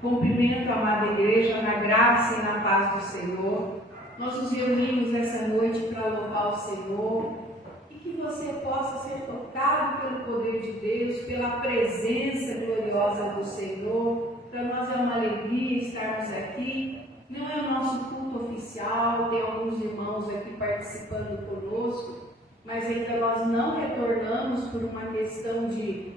Cumprimento a amada igreja na graça e na paz do Senhor. Nós nos reunimos essa noite para louvar o Senhor e que você possa ser tocado pelo poder de Deus, pela presença gloriosa do Senhor. Para nós é uma alegria estarmos aqui. Não é o nosso culto oficial, tem alguns irmãos aqui participando conosco, mas ainda nós não retornamos por uma questão de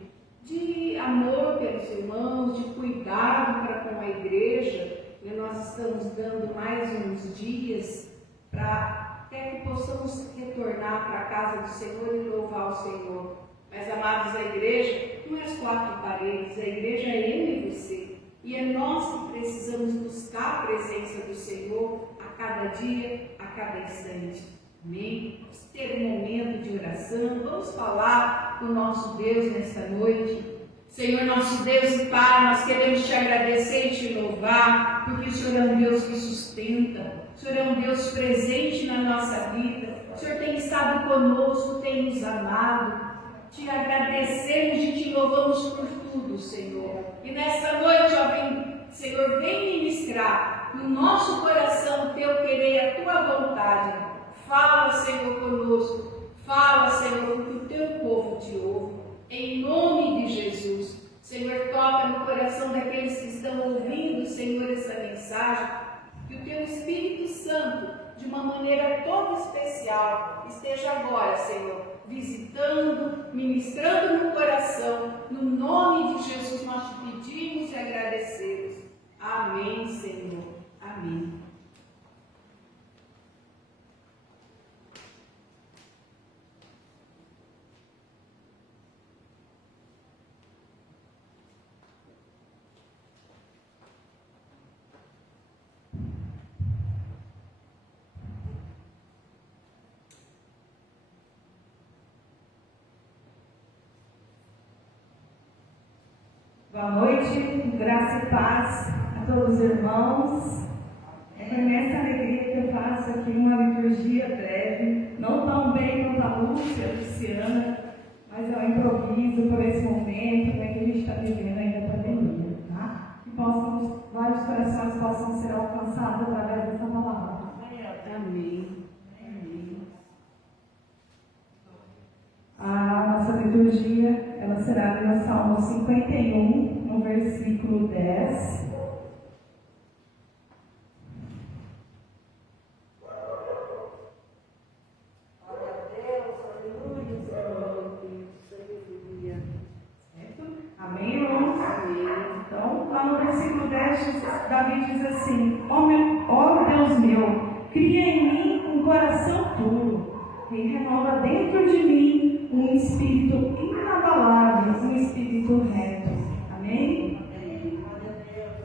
amor pelos irmãos, de cuidado para com a igreja, e nós estamos dando mais uns dias para até que possamos retornar para a casa do Senhor e louvar o Senhor. Mas, amados, a igreja não é as quatro paredes, a igreja é eu e você. E é nós que precisamos buscar a presença do Senhor a cada dia, a cada instante. Amém? Vamos ter um momento de oração, vamos falar com o nosso Deus nesta noite. Senhor, nosso Deus e Pai, nós queremos te agradecer e te louvar, porque o Senhor é um Deus que sustenta, o Senhor é um Deus presente na nossa vida, o Senhor tem estado conosco, tem nos amado. Te agradecemos e te louvamos por tudo, Senhor. E nesta noite, ó, Senhor, vem ministrar no nosso coração o teu querer, a tua vontade. Fala, Senhor, conosco. Fala, Senhor, que o teu povo te ouve. Em nome de Jesus. Senhor, toca no coração daqueles que estão ouvindo, Senhor, essa mensagem. Que o teu Espírito Santo, de uma maneira toda especial, esteja agora, Senhor, visitando, ministrando no coração. No nome de Jesus nós te pedimos e agradecemos. Amém, Senhor. Amém. Boa noite, graça e paz a todos os irmãos. É com imensa alegria que eu faço aqui uma liturgia breve, não tão bem quanto a Lúcia, a Luciana, mas é um improviso por esse momento, né, que a gente está vivendo ainda a pandemia, tá? Que vários corações possam ser alcançados através dessa palavra. Amém. A nossa liturgia, ela será no Salmo 51, no versículo 10. Glória a Deus, aleluia, aleluia. Certo? Amém, irmãos? Amém. Então, lá no versículo 10, Davi diz assim: ó Deus meu, cria em mim um coração puro e renova dentro de mim um espírito inabalável, um espírito reto. Amém?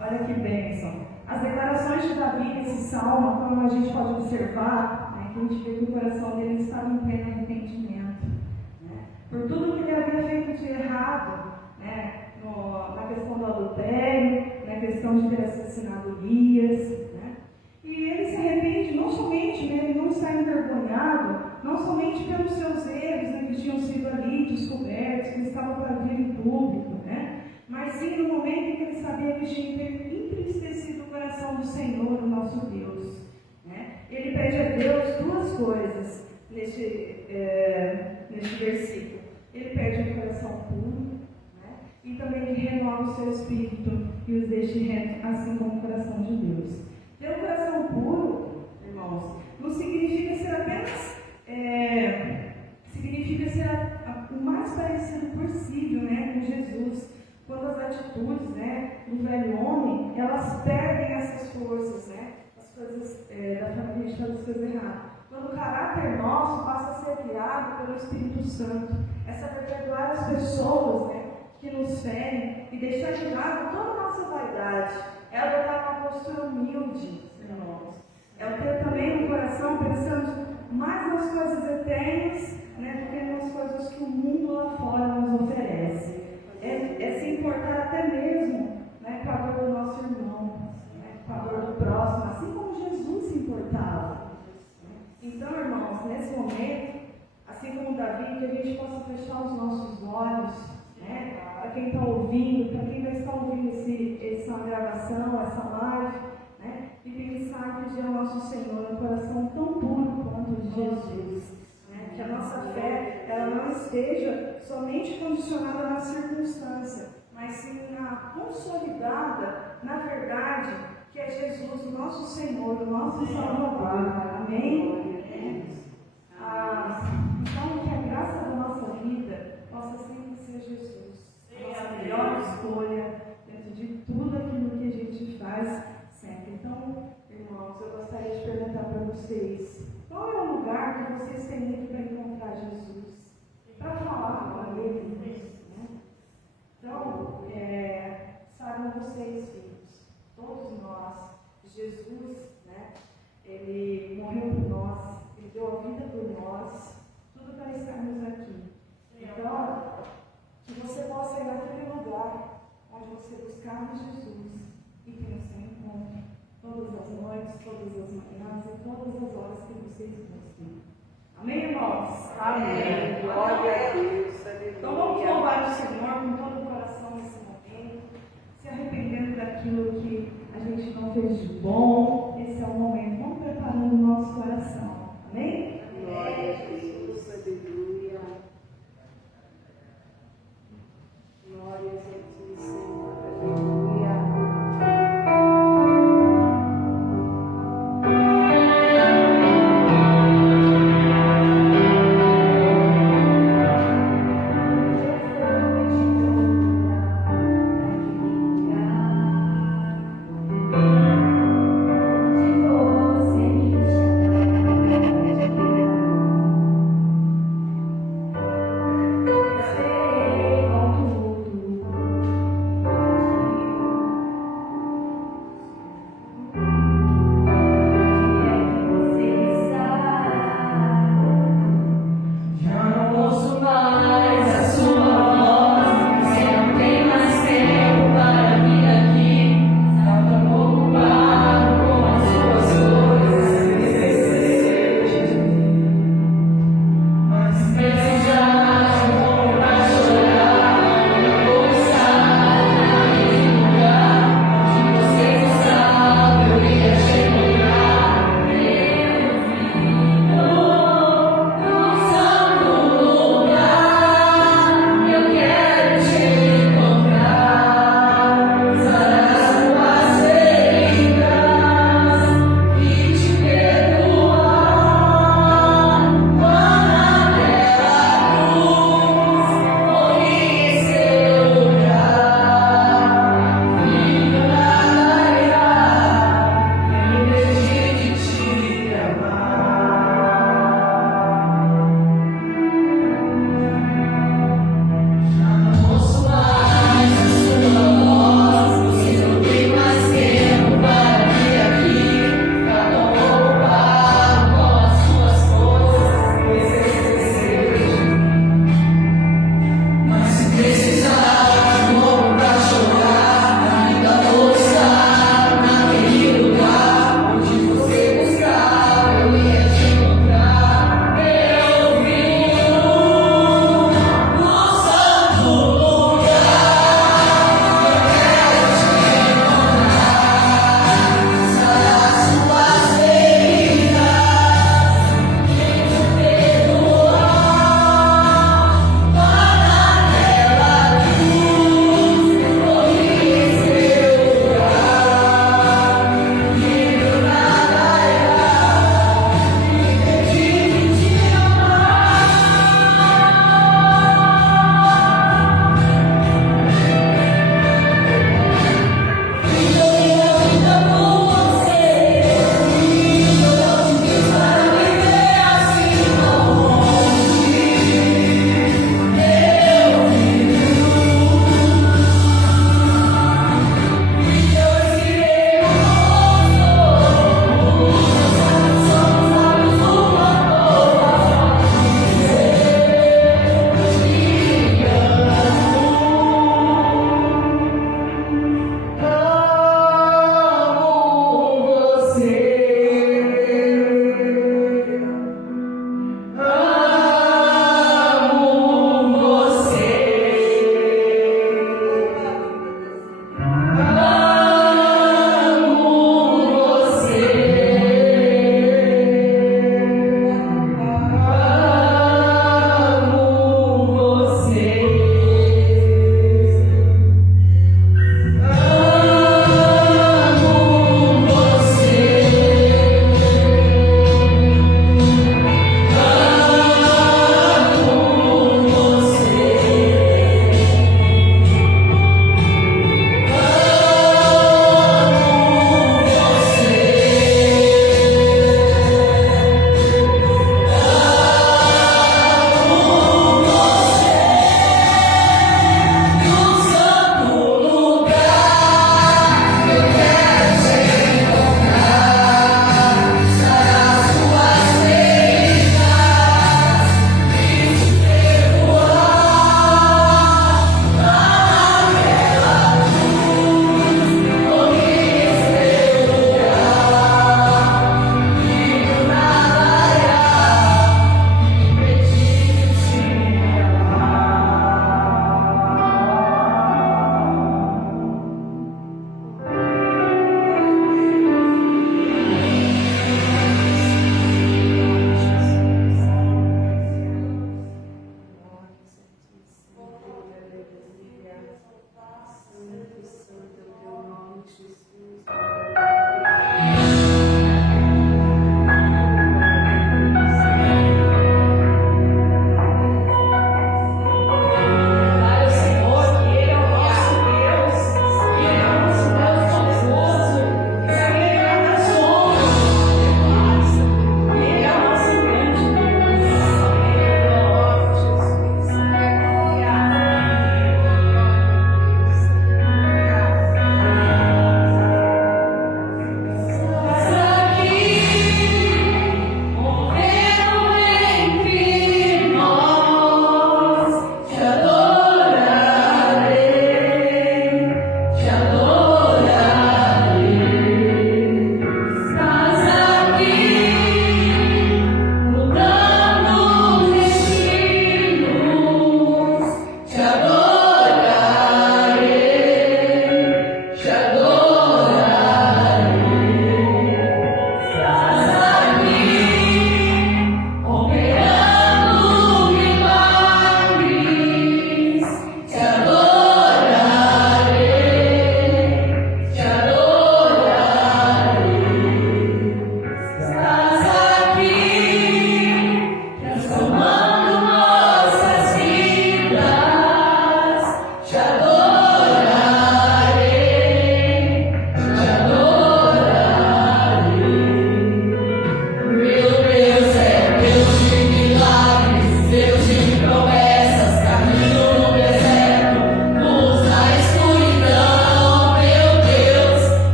Olha que bênção. As declarações de Davi nesse salmo, como a gente pode observar, né, que a gente vê que o coração dele estava em pleno arrependimento, né, por tudo que ele havia feito de errado, né, na questão do adultério, na questão de ter assassinado Urias, né. E ele se arrepende não somente, né, ele não está envergonhado, não somente pelos seus erros, né, que tinham sido ali descobertos, que estavam para vir em público, né, mas sim no momento em que ele sabia que tinha entristecido o coração do Senhor, o nosso Deus, né. Ele pede a Deus duas coisas neste versículo. Ele pede um coração puro, né, e também que renova o seu espírito e os deixe reto, assim como o coração de Deus. Ter um coração puro, irmãos, não significa ser apenas significa ser o mais parecido possível, né, com Jesus. Quando as atitudes, né, do velho homem, elas perdem essas forças, né, as coisas da família de fazer as coisas erradas. Quando o caráter nosso passa a ser criado pelo Espírito Santo, essa vai perdoar as pessoas, né, que nos ferem e deixar de lado toda a nossa vaidade. É adotar uma postura humilde, irmãos. É o ter também um coração pensando mais nas coisas eternas, né, do que nas coisas que o mundo lá fora nos oferece. É se importar até mesmo, né, com a dor do nosso irmão, né, com a dor do próximo, assim como Jesus se importava. Então, irmãos, nesse momento, assim como Davi, que a gente possa fechar os nossos olhos, né, para quem está ouvindo, para quem vai estar ouvindo essa gravação seja somente condicionada na circunstância, mas sim consolidada na verdade que é Jesus, o nosso Senhor, o nosso Salvador. Amém? Então, que a graça da nossa vida possa sempre ser Jesus, a nossa melhor escolha dentro de tudo aquilo que a gente faz sempre. Então, irmãos, eu gostaria de perguntar para vocês, qual é o lugar que vocês têm ido para encontrar Jesus? Para falar com Ele, né? Então, saibam vocês, filhos, todos nós, Jesus, né? Ele morreu por nós, Ele deu a vida por nós, tudo para estarmos aqui. Então, que você possa ir naquele lugar onde você buscar Jesus e ter o seu encontro todas as noites, todas as manhãs e todas as horas que vocês buscam. Amém, irmãos? Amém. Glória a Deus. Então vamos louvar o Senhor com todo o coração nesse momento, se arrependendo daquilo que a gente não fez de bom. Esse é o momento. Vamos preparando o nosso coração. Amém? Glória a Deus. Aleluia. Glória a ti, Senhor. Aleluia.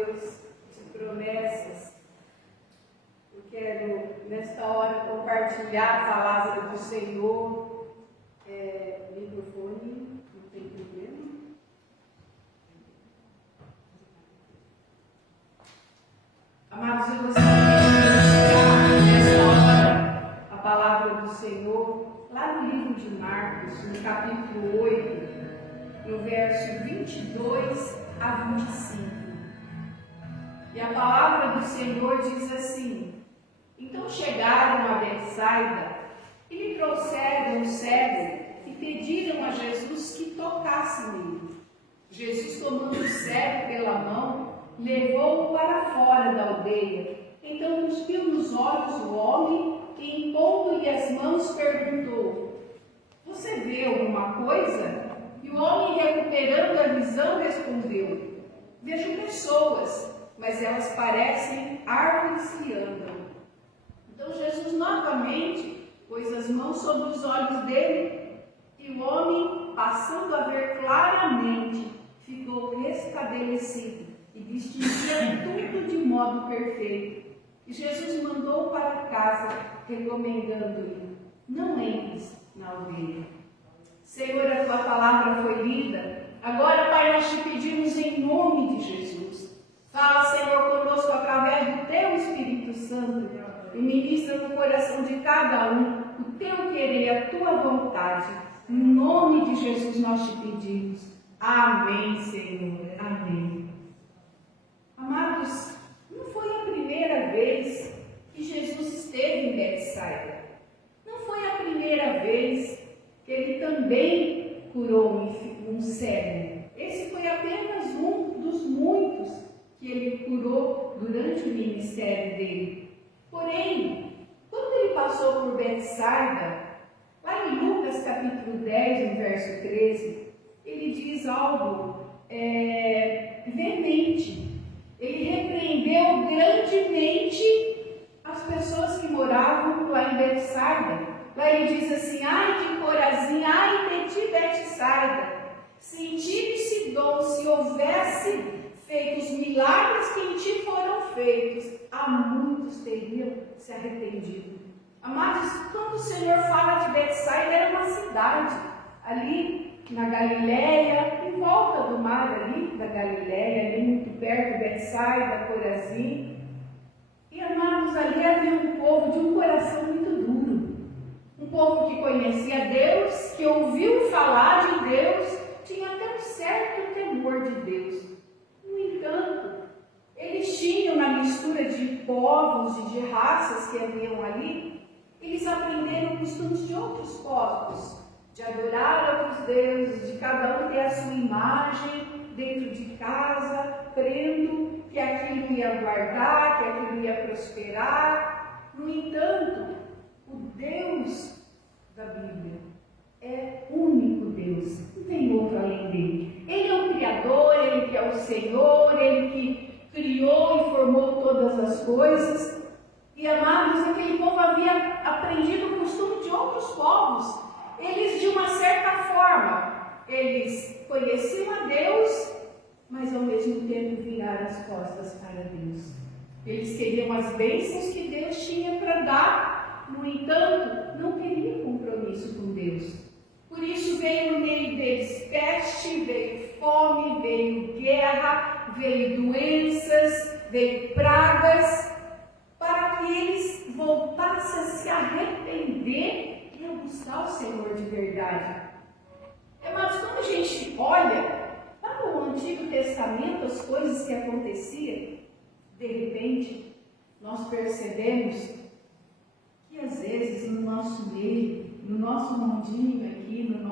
Deus de promessas. Eu quero, nesta hora, compartilhar a palavra do Senhor. Microfone, não tem problema. Amados, eu gostaria de iniciar nesta hora a palavra do Senhor, lá no livro de Marcos, no capítulo 8, no verso 22 a 25. E a palavra do Senhor diz assim: Então chegaram a Betsaida e lhe trouxeram um cego e pediram a Jesus que tocasse nele. Jesus, tomando o cego pela mão, levou-o para fora da aldeia. Então cuspiu nos olhos o homem e, impondo-lhe as mãos, perguntou: Você vê alguma coisa? E o homem, recuperando a visão, respondeu: Vejo pessoas, mas elas parecem árvores que andam. Então Jesus novamente pôs as mãos sobre os olhos dele, e o homem, passando a ver claramente, ficou restabelecido e distinguia tudo de modo perfeito. E Jesus mandou para casa, recomendando-lhe: Não entres na aldeia. Senhor, a tua palavra foi lida. Agora, Pai, nós te pedimos em nome de Jesus. Fala, Senhor, conosco através do teu Espírito Santo e ministra no coração de cada um o teu querer, a tua vontade. Em nome de Jesus nós te pedimos. Amém, Senhor. Amém. Amados, não foi a primeira vez que Jesus esteve em Betsaida. Não foi a primeira vez que ele também curou um cego. Esse foi apenas um dos muitos que ele curou durante o ministério dele. Porém, quando ele passou por Betsaida, lá em Lucas capítulo 10, no verso 13, ele diz algo veemente. Ele repreendeu grandemente as pessoas que moravam lá em Betsaida. Lá ele diz assim: Ai de Corazim, ai de ti, Betsaida, se em Tiro e Sidom se houvesse feito os milagres que em ti foram feitos, há muitos teriam se arrependido. Amados, quando o Senhor fala de Betsaida, era uma cidade ali na Galileia, em volta do mar ali da Galileia, ali muito perto de Betsaida, Corazim. E amados, ali havia um povo de um coração muito duro, um povo que conhecia Deus, que ouviu falar de Deus, tinha até um certo temor de Deus. No entanto, eles tinham, na mistura de povos e de raças que haviam ali, eles aprenderam costumes de outros povos, de adorar outros deuses, de cada um ter a sua imagem dentro de casa, crendo que aquilo ia guardar, que aquilo ia prosperar. No entanto, o Deus da Bíblia é o único Deus, não tem outro além dele. Ele é o Criador, ele que é o Senhor, ele que criou e formou todas as coisas. E amados, aquele povo havia aprendido o costume de outros povos. Eles, de uma certa forma, eles conheciam a Deus, mas ao mesmo tempo viraram as costas para Deus. Eles queriam as bênçãos que Deus tinha para dar, no entanto, não queriam compromisso com Deus. Por isso veio no meio deles peste, veio fome, veio guerra, veio doenças, veio pragas, para que eles voltassem a se arrepender e a buscar o Senhor de verdade. Mas quando a gente olha lá no Antigo Testamento as coisas que aconteciam, de repente nós percebemos que às vezes no nosso meio, no nosso mundinho aqui, no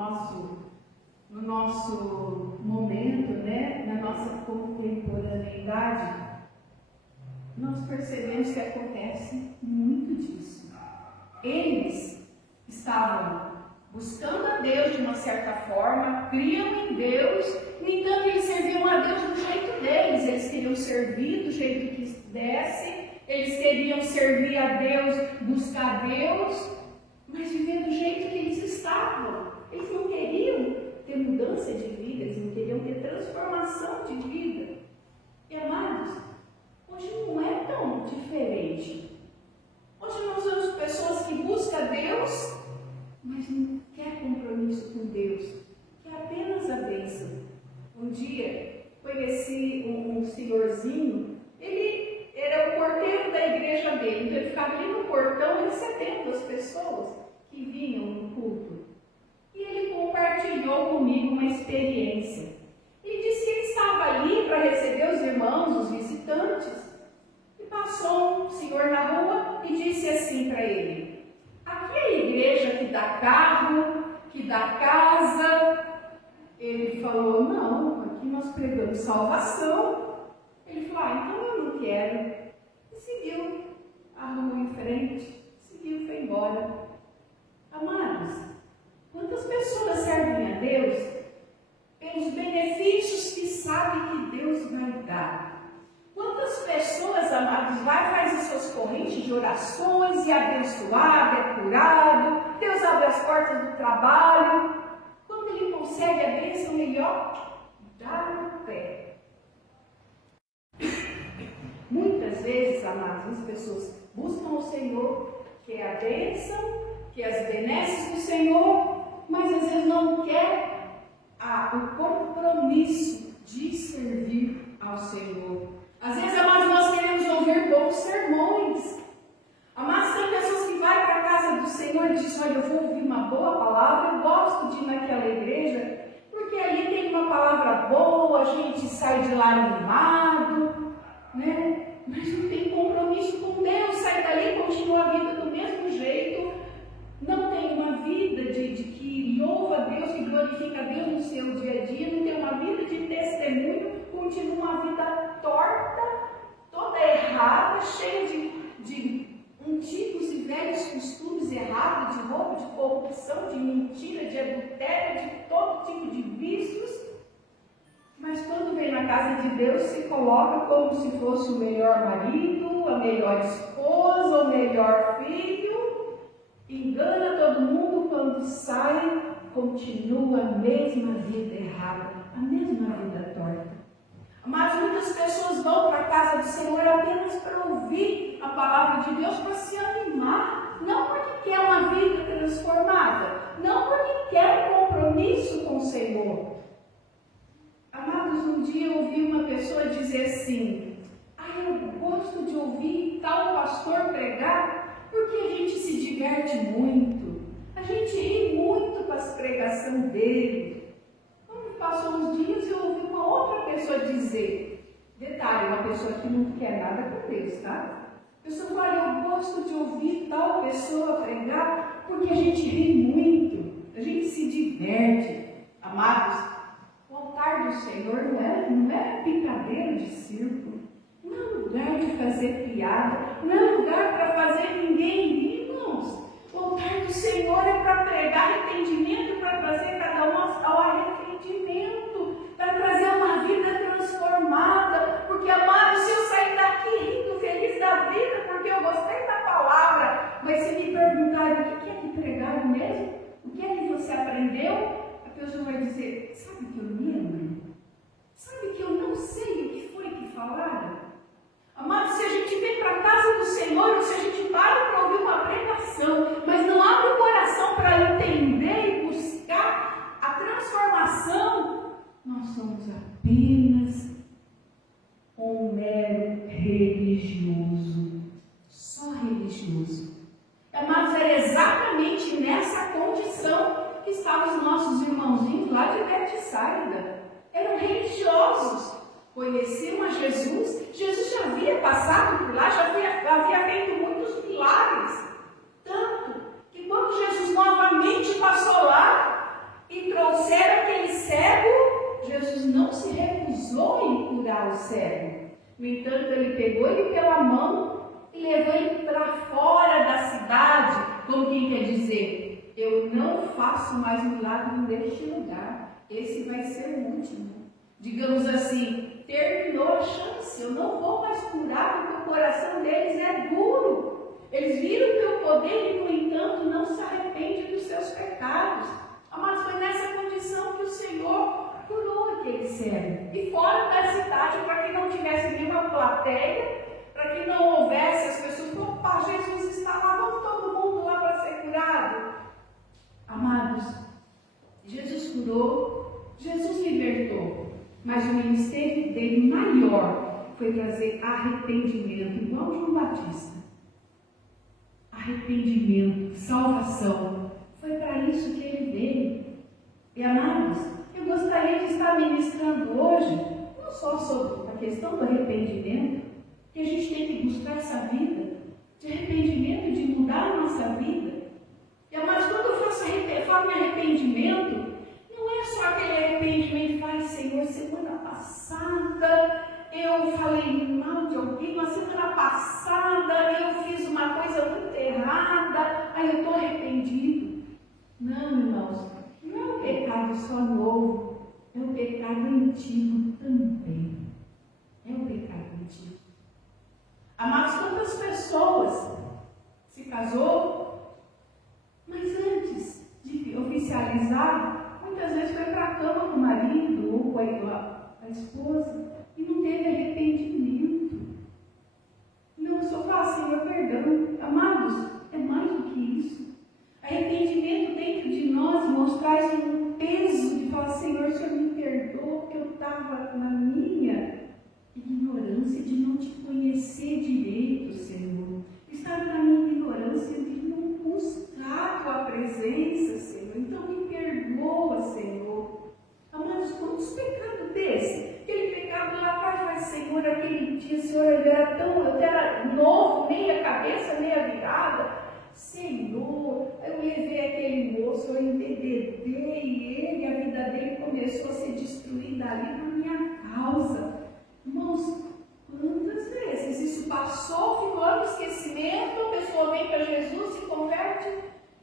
nosso momento, né, na nossa contemporaneidade, nós percebemos que acontece muito disso. Eles estavam buscando a Deus de uma certa forma, criam em Deus, no entanto eles serviam a Deus do jeito deles, eles queriam servir do jeito que desse, eles queriam servir a Deus, buscar a Deus, mas viver do jeito que eles estavam. Eles não queriam ter mudança de vida, eles não queriam ter transformação de vida. E amados, hoje não é tão diferente. Hoje nós vemos pessoas que buscam Deus, mas não quer compromisso com Deus, quer apenas a bênção. Um dia conheci um senhorzinho, ele era o porteiro da igreja dele, então ele ficava ali no portão recebendo as pessoas que vinham no culto. E ele compartilhou comigo uma experiência. Ele disse que ele estava ali para receber os irmãos, os visitantes. E passou um senhor na rua e disse assim para ele: aqui é a igreja que dá carro, que dá casa. Ele falou: não, aqui nós pregamos salvação. Ele falou: então eu não quero. E seguiu a rua em frente, seguiu e foi embora. Amados, quantas pessoas servem a Deus pelos benefícios que sabem que Deus vai dar? Quantas pessoas, amados, faz as suas correntes de orações e é abençoado, é curado, Deus abre as portas do trabalho. Quando ele consegue a bênção, ele dá no pé. Muitas vezes, amados, as pessoas buscam o Senhor, que é a bênção, que é as benesses do Senhor, mas às vezes não quer o compromisso de servir ao Senhor. Às vezes, amados, nós queremos ouvir bons sermões. Amados, tem pessoas que vão para a casa do Senhor e dizem: olha, eu vou ouvir uma boa palavra, eu gosto de ir naquela igreja, porque ali tem uma palavra boa, a gente sai de lá animado, né? Mas não tem compromisso com Deus, sai dali e continua a vida do mesmo jeito, não tem uma vida de que louva a Deus, que glorifica a Deus no seu dia a dia, não tem uma vida de testemunho, continua uma vida torta, toda errada, cheia de antigos e velhos costumes errados, de roubo, de corrupção, de mentira, de adultério, de todo tipo de vícios. Mas quando vem na casa de Deus, se coloca como se fosse o melhor marido, a melhor esposa, o melhor filho, engana todo mundo, quando sai, continua a mesma vida errada, a mesma vida torta. Mas muitas pessoas vão para a casa do Senhor apenas para ouvir a palavra de Deus, para se animar, não porque quer uma vida transformada, não porque quer um compromisso com o Senhor. Amados, um dia eu ouvi uma pessoa dizer assim: eu gosto de ouvir tal pastor pregar, porque a gente se diverte muito, a gente ri muito com as pregações dele. Quando passou uns dias, eu ouvi uma outra pessoa dizer, detalhe, uma pessoa que não quer nada com Deus, tá? A pessoa fala: eu gosto de ouvir tal pessoa pregar, porque a gente ri muito, a gente se diverte. Amados, o altar do Senhor não é brincadeira de circo, não é lugar de fazer piada, não é lugar para fazer ninguém rir, irmãos. O altar do Senhor é para pregar arrependimento, para trazer cada um ao arrependimento, para trazer uma vida transformada. Porque, amados, se eu sair daqui rindo, feliz da vida, porque eu gostei da palavra, mas se me perguntarem o que é que pregaram mesmo, o que é que você aprendeu, a pessoa vai dizer: sabe que eu lembro? Sabe que eu não sei o que foi que falaram? Amados, se a gente vem para a casa do Senhor, ou se a gente para ouvir uma pregação, mas não abre o coração para entender e buscar a transformação, nós somos apenas um mero religioso, só religioso. Amados, era exatamente nessa condição que estavam os nossos irmãozinhos lá de Betsaida. Eram religiosos, conheciam a Jesus, Jesus já havia passado por lá, já havia feito muitos milagres, tanto que quando Jesus novamente passou lá e trouxeram aquele cego, Jesus não se recusou em curar o cego. No entanto, ele pegou ele pela mão e levou ele para fora da cidade, como quem quer dizer: eu não faço mais milagre neste lugar, esse vai ser o último. Digamos assim, terminou a chance, eu não vou mais curar, porque o coração deles é duro. Eles viram o teu poder e, no entanto, não se arrependem dos seus pecados. Mas foi nessa condição que o Senhor curou aquele cego. E fora da cidade, para que não tivesse nenhuma plateia, para que não houvesse as pessoas, opa, Jesus está lá, vamos todo mundo lá para ser curado. Amados, Jesus curou, Jesus libertou, mas o ministério dele maior foi trazer arrependimento, igual João Batista. Arrependimento, salvação. Foi para isso que ele veio. E amados, eu gostaria de estar ministrando hoje, não só sobre a questão do arrependimento, que a gente tem que buscar essa vida de arrependimento, de mudar a nossa vida. E amados, quando eu falo em arrependimento, não é só aquele arrependimento que faz, Senhor, semana passada eu falei mal de alguém, na semana passada eu fiz uma coisa muito errada, aí eu estou arrependido. Não, irmãos, não é um pecado só novo, é um pecado antigo também. É um pecado antigo. Amados, quantas pessoas se casou, mas antes de oficializar, muitas vezes foi para a cama com o marido ou com a esposa e não teve arrependimento. Não, só fala, Senhor, perdão. Amados, é mais do que isso. Arrependimento dentro de nós, irmãos, traz um peso de falar, Senhor, o Senhor me perdoa, porque eu estava na minha ignorância de não te conhecer direito, Senhor. Estava na minha ignorância de não buscar a tua presença, Senhor. Então me perdoa, Senhor. Amados, quantos pecados desse? Aquele pecado lá atrás, Senhor, aquele dia, Senhor, eu era novo, nem a cabeça, nem a virada. Senhor, eu levei aquele moço, eu embebedei ele, a vida dele começou a ser destruída ali na minha causa. Irmãos, quantas vezes isso passou, ficou no esquecimento, a pessoa vem para Jesus, se converte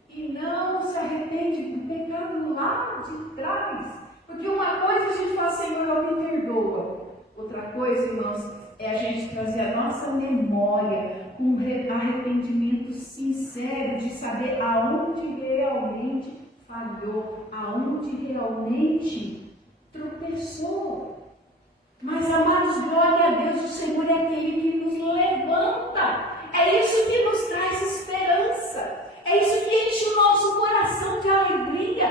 e não se arrepende do pecado lá de trás. Porque uma coisa a gente fala, Senhor, eu me perdoa. Outra coisa, irmãos, é a gente trazer a nossa memória um arrependimento sincero de saber aonde realmente falhou, aonde realmente tropeçou. Mas, amados, glória a Deus, o Senhor é aquele que nos levanta. É isso que nos traz esperança. É isso que enche o nosso coração de alegria.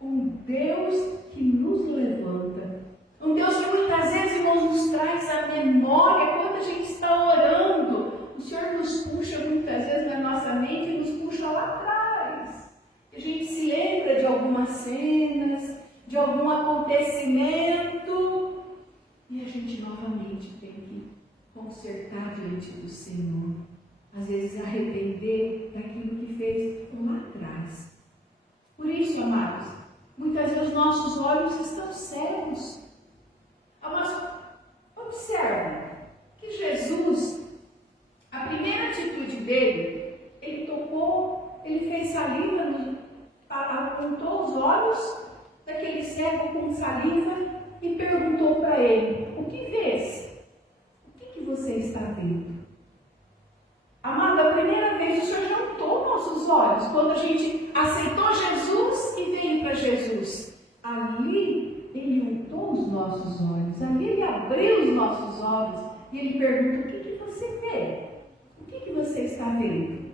Um Deus que nos levanta. Um Deus que muitas vezes, irmãos, nos traz a memória. Quando a gente está orando, o Senhor nos puxa muitas vezes na nossa mente e nos puxa lá atrás. A gente se lembra de algumas cenas, de algum acontecimento, e a gente novamente tem que consertar diante do Senhor. Às vezes arrepender daquilo que fez lá atrás. Por isso, amados, muitas vezes os nossos olhos estão cegos. Mas observe que Jesus, a primeira atitude dele, ele tocou, ele fez saliva, apontou os olhos daquele cego com saliva e perguntou para ele, o que vês? O que você está vendo? Amado, a primeira vez o Senhor já untou nossos olhos, quando a gente aceitou Jesus e veio para Jesus. Ali ele untou os nossos olhos, ali ele abriu os nossos olhos e ele pergunta, o que você vê? O que você está vendo?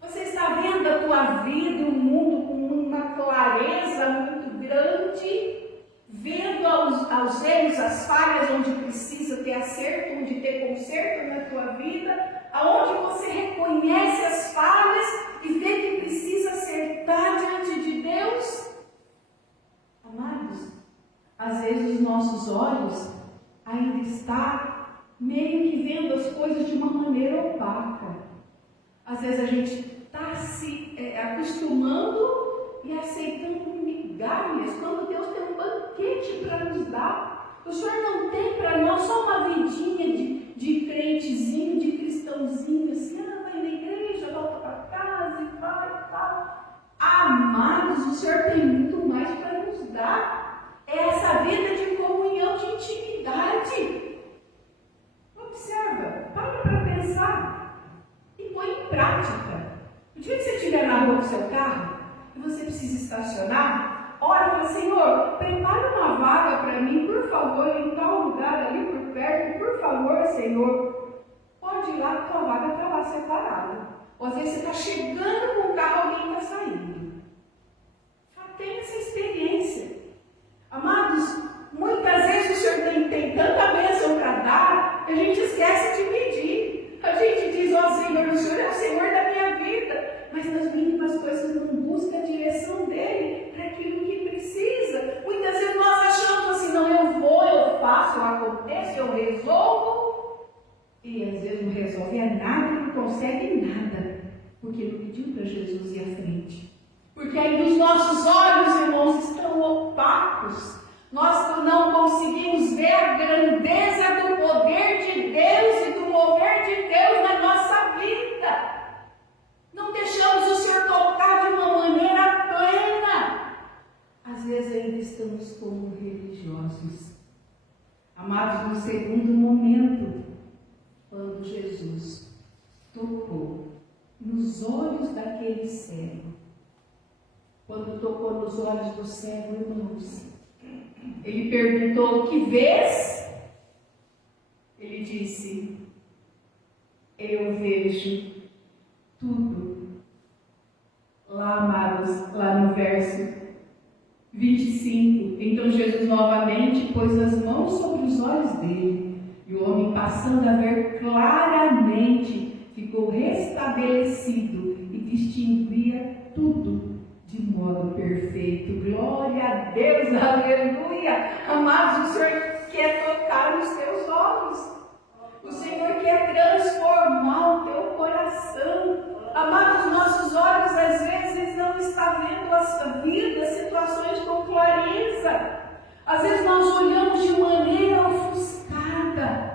Você está vendo a tua vida, o mundo com uma clareza muito grande, vendo aos erros, as falhas, onde precisa ter acerto, onde ter conserto na tua vida, aonde você reconhece as falhas e vê que precisa acertar diante de Deus? Amados, às vezes os nossos olhos ainda estão meio que vendo as coisas de uma maneira opaca. Às vezes a gente está se acostumando e aceitando migalhas, quando Deus tem um banquete para nos dar. O Senhor não tem para nós só uma vidinha de crentezinho, de cristãozinho, assim, vai na igreja, volta para casa e vai e tal. Amados, o Senhor tem muito mais para nos dar. É essa vida de comunhão, de intimidade. Observa, para pensar e põe em prática. O dia que você estiver na rua com o seu carro e você precisa estacionar, ora, fala, Senhor, prepara uma vaga para mim, por favor, em tal lugar ali por perto, por favor, Senhor. Pode ir lá, tua vaga está lá separada. Ou às vezes você está chegando com o carro, alguém está saindo. Tenha essa experiência. Amados, muitas vezes o Senhor tem tanta bênção para dar, que a gente esquece de pedir. A gente diz, ó Senhor, o Senhor é o Senhor da minha vida, mas nas mínimas coisas não busca a direção dEle para aquilo que precisa. Muitas vezes nós achamos assim, não, eu vou, eu faço, eu aconteço, eu resolvo. E às vezes não resolve nada, não consegue nada, porque não pediu para Jesus ir à frente. Porque ainda os nossos olhos, irmãos, estão opacos. Nós não conseguimos ver a grandeza do poder de Deus e do mover de Deus na nossa vida. Não deixamos o Senhor tocar de uma maneira plena. Às vezes ainda estamos como religiosos. Amados, no segundo momento, quando Jesus tocou nos olhos daquele cego, quando tocou nos olhos do cego, irmãos, ele perguntou, o que vês? Ele disse, eu vejo tudo. Lá, amados, lá no verso 25, então Jesus novamente pôs as mãos sobre os olhos dele, e o homem, passando a ver claramente, ficou restabelecido e distinguia tudo de modo perfeito. Glória a Deus, aleluia. Amados, o Senhor quer tocar nos teus olhos. O Senhor quer transformar o teu coração. Amados, nossos olhos às vezes não estão vendo a vida, as situações com clareza. Às vezes nós olhamos de maneira ofuscada.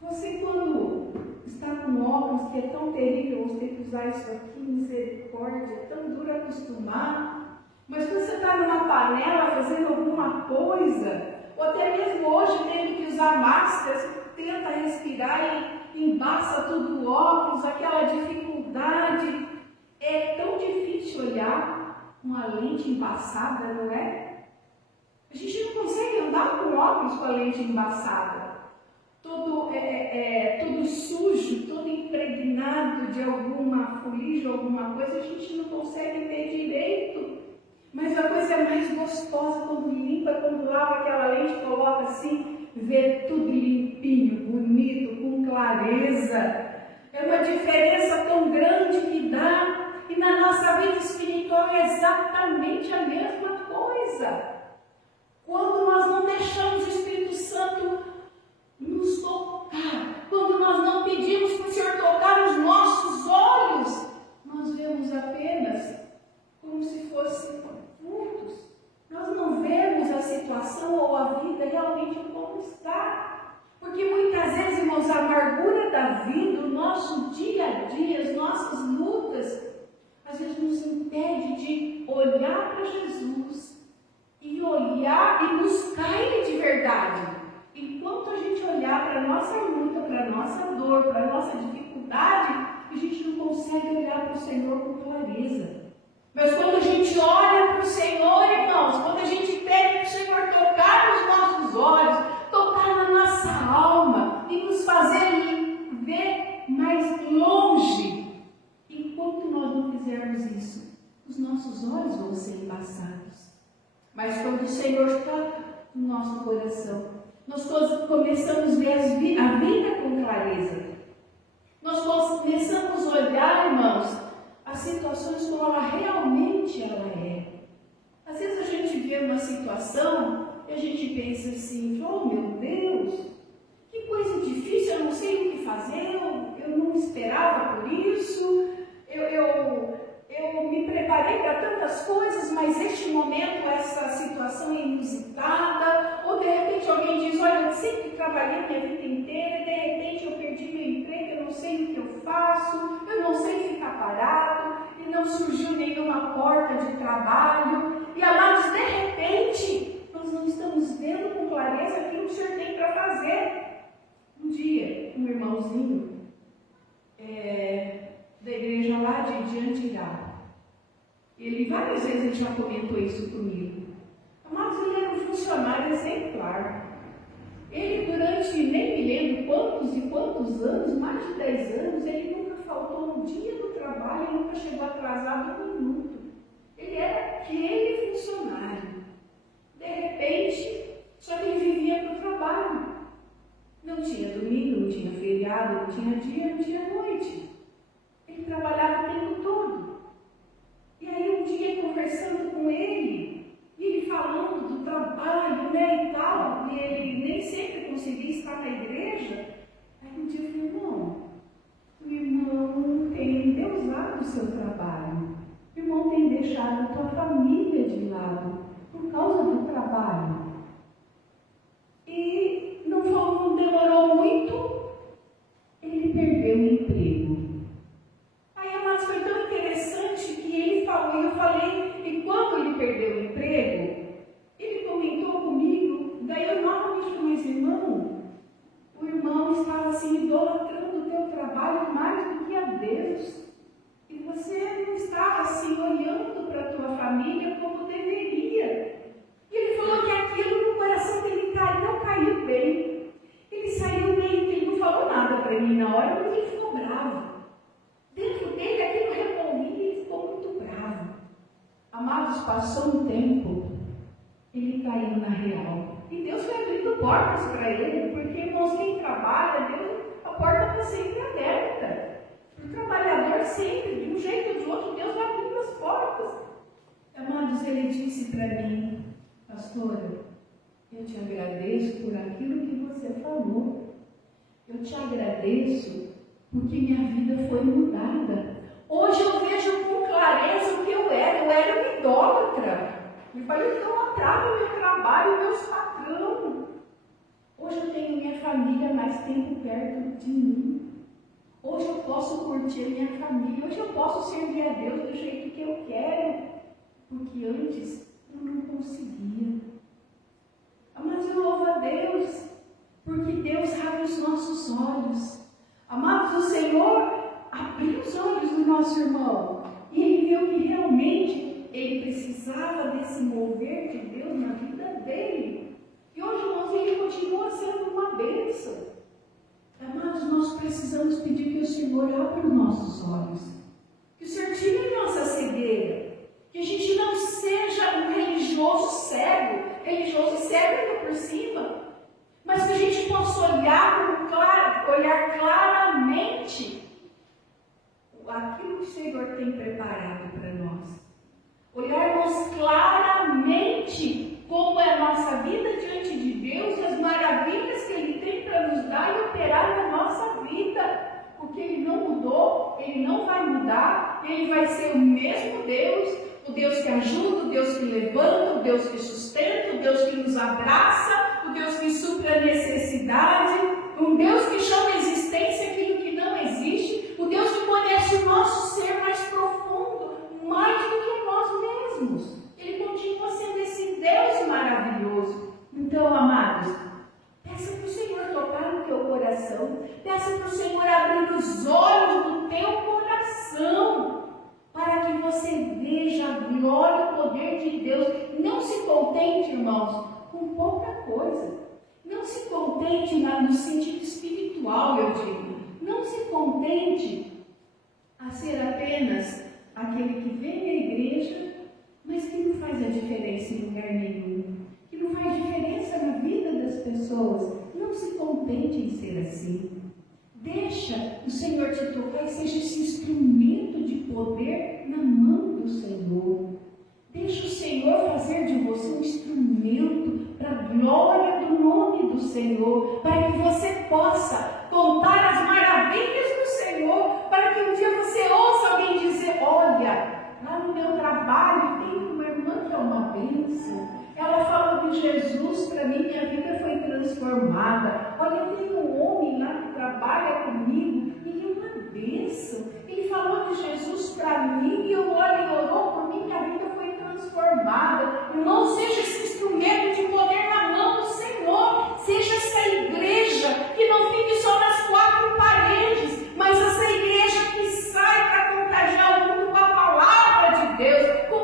Você, quando está com óculos, que é tão terrível você ter que usar isso aqui, misericórdia, é tão duro acostumar. Mas quando você está numa panela fazendo alguma coisa, ou até mesmo hoje tendo que usar máscara, você tenta respirar e embaça tudo o óculos, aquela dificuldade. É tão difícil olhar uma lente embaçada, não é? A gente não consegue andar com óculos com a lente embaçada. Tudo sujo, todo impregnado de alguma fuligem, alguma coisa, a gente não consegue ver direito. Mas a coisa é mais gostosa quando limpa, quando lava aquela lente, coloca assim, vê tudo limpinho, bonito, com clareza. É uma diferença tão grande que dá. E na nossa vida espiritual é exatamente a mesma coisa. Quando nós não deixamos o Espírito Santo nos tocar, quando nós não pedimos para o Senhor tocar os nossos olhos, nós vemos apenas como se fossem vultos. Nós não vemos a situação ou a vida realmente como está. Porque muitas vezes, irmãos, a amargura da vida, o nosso dia a dia, as nossas lutas, às vezes nos impede de olhar para Jesus e olhar e buscar Ele de verdade. Enquanto a gente olhar para a nossa luta, para a nossa dor, para a nossa dificuldade, a gente não consegue olhar para o Senhor com clareza. Mas quando a gente olha para o Senhor, irmãos, quando a gente pede para o Senhor tocar nos nossos olhos, tocar na nossa alma e nos fazer ver mais longe, enquanto nós não fizermos isso, os nossos olhos vão ser embaçados. Mas quando o Senhor toca no nosso coração, nós começamos a ver a vida com clareza. Nós começamos a olhar, irmãos, as situações como ela realmente é. Às vezes a gente vê uma situação e a gente pensa assim, oh meu Deus, que coisa difícil, eu não sei o que fazer, eu não esperava por isso, eu me preparei para tantas coisas, mas neste momento essa situação é inusitada. Ou de repente alguém diz, olha, eu sempre trabalhei minha vida inteira e de repente eu perdi meu emprego, eu não sei o que eu faço, eu não sei ficar parado e não surgiu nenhuma porta de trabalho. E amados, de repente nós não estamos vendo com clareza aquilo que o Senhor tem para fazer. Um dia, um irmãozinho da igreja lá de Antirá, Ele várias vezes ele já comentou isso comigo. Mas ele era um funcionário exemplar. Ele, durante, nem me lembro quantos e quantos anos, mais de 10 anos, ele nunca faltou um dia no trabalho, ele nunca chegou atrasado um minuto. Ele era aquele funcionário. De repente, só que ele vivia para o trabalho. Não tinha domingo, não tinha feriado, não tinha dia, não tinha noite. Ele trabalhava o tempo todo. E aí um dia, conversando com ele, e ele falando do trabalho, né, e tal, e ele nem sempre conseguia estar na igreja, aí um dia eu falei, não, o irmão tem endeusado o seu trabalho, o irmão tem deixado a tua família de lado por causa do trabalho. E não demorou muito, ele perdeu o emprego. Aí, mas foi tão interessante que ele falou, e eu falei, e quando ele perdeu o emprego, ele comentou comigo, daí eu novamente falei, mas irmão, o irmão estava assim idolatrando o teu trabalho mais do que a Deus. E você não estava assim olhando para a tua família como deveria. E ele falou que aquilo no coração dele não caiu bem. Ele saiu meio que ele não falou nada para mim na hora, mas ele ficou bravo. Dentro dele aquilo revolvia e ele ficou muito bravo. Amados, passou um tempo, ele caiu na real. E Deus foi abrindo portas para ele, porque, irmãos, quem trabalha, Deus, a porta está sempre aberta. Para o trabalhador sempre, de um jeito ou de outro, Deus vai abrindo as portas. Amados, ele disse para mim, pastora, eu te agradeço por aquilo que você falou. Eu te agradeço porque minha vida foi mudada. Hoje eu vejo com clareza o que eu era uma idólatra. Eu falei, eu idolatrava meu trabalho, meus patrões. Hoje eu tenho minha família mais tempo perto de mim. Hoje eu posso curtir minha família, hoje eu posso servir a Deus do jeito que eu quero, porque antes eu não conseguia. Mas eu louvo a Deus, porque Deus abre os nossos olhos. Amados, o Senhor abriu os olhos do nosso irmão e ele viu que realmente ele precisava desse mover de Deus na vida dele. E hoje, irmãos, ele continua sendo uma bênção. Amados, nós precisamos pedir que o Senhor abra os nossos olhos, que o Senhor tire a nossa cegueira, que a gente não seja um religioso cego ainda por cima, mas que a gente possa olhar claramente aquilo que o Senhor tem preparado para nós. Olharmos claramente como é a nossa vida diante de Deus e as maravilhas que Ele tem para nos dar e operar na nossa vida. Porque Ele não mudou, Ele não vai mudar, Ele vai ser o mesmo Deus, o Deus que ajuda, o Deus que levanta, o Deus que sustenta, o Deus que nos abraça, o Deus que supre a necessidade, um Deus que chama a existência aquilo que não existe, o Deus que conhece o nosso ser mais profundo, mais do que nós mesmos. Ele continua sendo esse Deus maravilhoso. Então, amados, peça para o Senhor tocar no teu coração, peça para o Senhor abrir os olhos do teu coração, para que você veja a glória e o poder de Deus. Não se contente, irmãos, com pouca coisa. Não se contente no sentido espiritual, eu digo. Não se contente a ser apenas aquele que vem à igreja, mas que não faz a diferença em lugar nenhum, que não faz diferença na vida das pessoas. Não se contente em ser assim. Deixa o Senhor te tocar e seja esse instrumento de poder na mão do Senhor. Deixa o Senhor fazer de você um instrumento para a glória do nome do Senhor, para que você possa contar as maravilhas do Senhor, para que um dia você ouça alguém dizer, olha, lá no meu trabalho tem uma irmã que é uma bênção. Ela falou de Jesus para mim, minha vida foi transformada. Olha, tem um homem lá que trabalha comigo, ele é uma bênção. Ele falou de Jesus para mim, e eu olho e orou por mim, minha vida foi transformada. Irmão, seja esse instrumento de poder na mão do Senhor. Seja essa igreja que não fique só nas quatro paredes, mas essa igreja que sai para contagiar o mundo com a palavra de Deus, com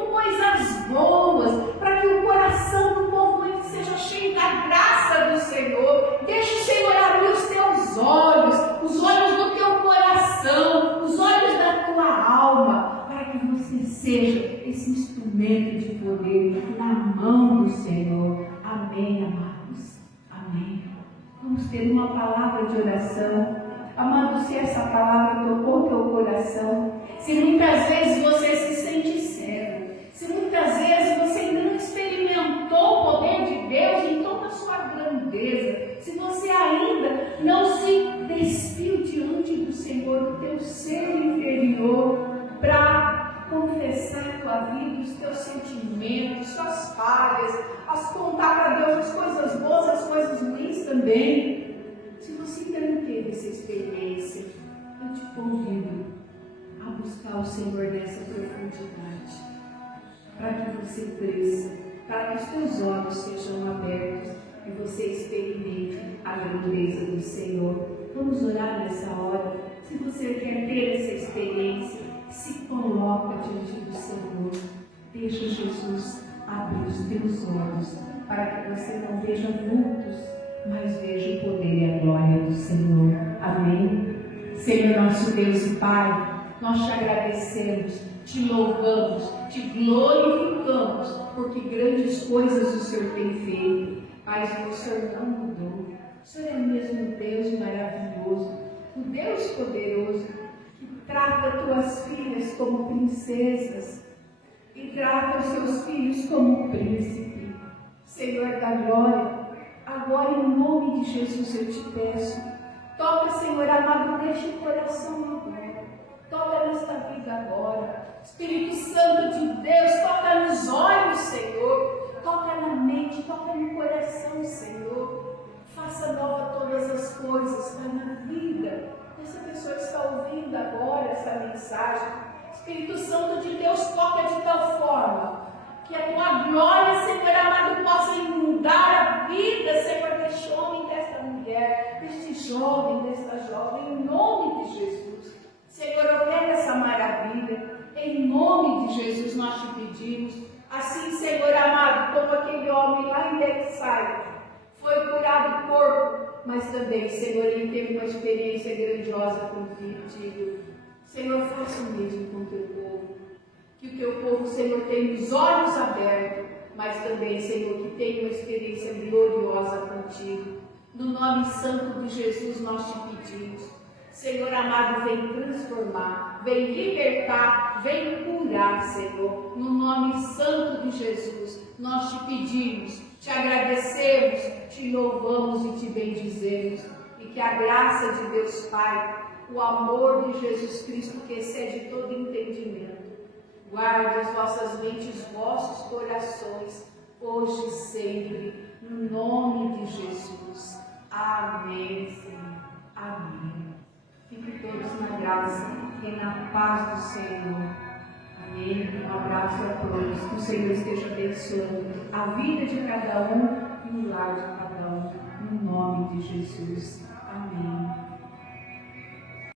seja esse instrumento de poder na mão do Senhor. Amém, amados. Amém. Vamos ter uma palavra de oração. Amado, se essa palavra tocou teu coração, se muitas vezes você se sente cego, se muitas vezes você ainda não experimentou o poder de Deus em toda a sua grandeza, se você ainda não se despiu diante do Senhor, do teu ser inferior, para confessar a tua vida, os teus sentimentos, suas falhas, as contar para Deus as coisas boas, as coisas ruins também. Se você ainda não teve essa experiência, eu te convido a buscar o Senhor nessa profundidade, para que você cresça, para que os teus olhos sejam abertos e você experimente a grandeza do Senhor. Vamos orar nessa hora. Se você quer ter essa experiência, se coloca diante do Senhor. Deixa Jesus abrir os teus olhos, para que você não veja vultos, mas veja o poder e a glória do Senhor. Amém? Senhor nosso Deus e Pai, nós te agradecemos, te louvamos, te glorificamos, porque grandes coisas o Senhor tem feito. Pai, o Senhor não mudou. O Senhor é mesmo Deus maravilhoso, o Deus poderoso, que trata tuas filhas como princesas e trata os seus filhos como príncipe. Senhor da glória, agora em nome de Jesus eu te peço, toca, Senhor amado, deixa o coração aberto, toca nesta vida agora. Espírito Santo de Deus, toca nos olhos, Senhor, toca na mente, toca no coração, Senhor. Faça nova todas as coisas, Pai, na vida dessa pessoa que está ouvindo agora essa mensagem. Espírito Santo de Deus, toca de tal forma que a tua glória, Senhor amado, possa inundar a vida, Senhor, deste homem, desta mulher, deste jovem, desta jovem, em nome de Jesus. Senhor, opera essa maravilha, em nome de Jesus nós te pedimos. Assim, Senhor amado, como aquele homem lá em Betsaida foi curado o corpo, mas também, Senhor, ele teve uma experiência grandiosa contigo. Senhor, faça o mesmo com o teu povo. Que o teu povo, Senhor, tenha os olhos abertos, mas também, Senhor, que tenha uma experiência gloriosa contigo. No nome santo de Jesus nós te pedimos. Senhor amado, vem transformar, vem libertar, vem curar, Senhor. No nome santo de Jesus nós te pedimos, te agradecemos, te louvamos e te bendizemos. E que a graça de Deus Pai, o amor de Jesus Cristo, que excede todo entendimento, guarde as vossas mentes, os vossos corações, hoje e sempre, no nome de Jesus. Amém, Senhor. Amém. Fiquem todos na graça e na paz do Senhor. Amém. Um abraço a todos. Que o Senhor esteja abençoando a vida de cada um e o lar de cada um, no nome de Jesus.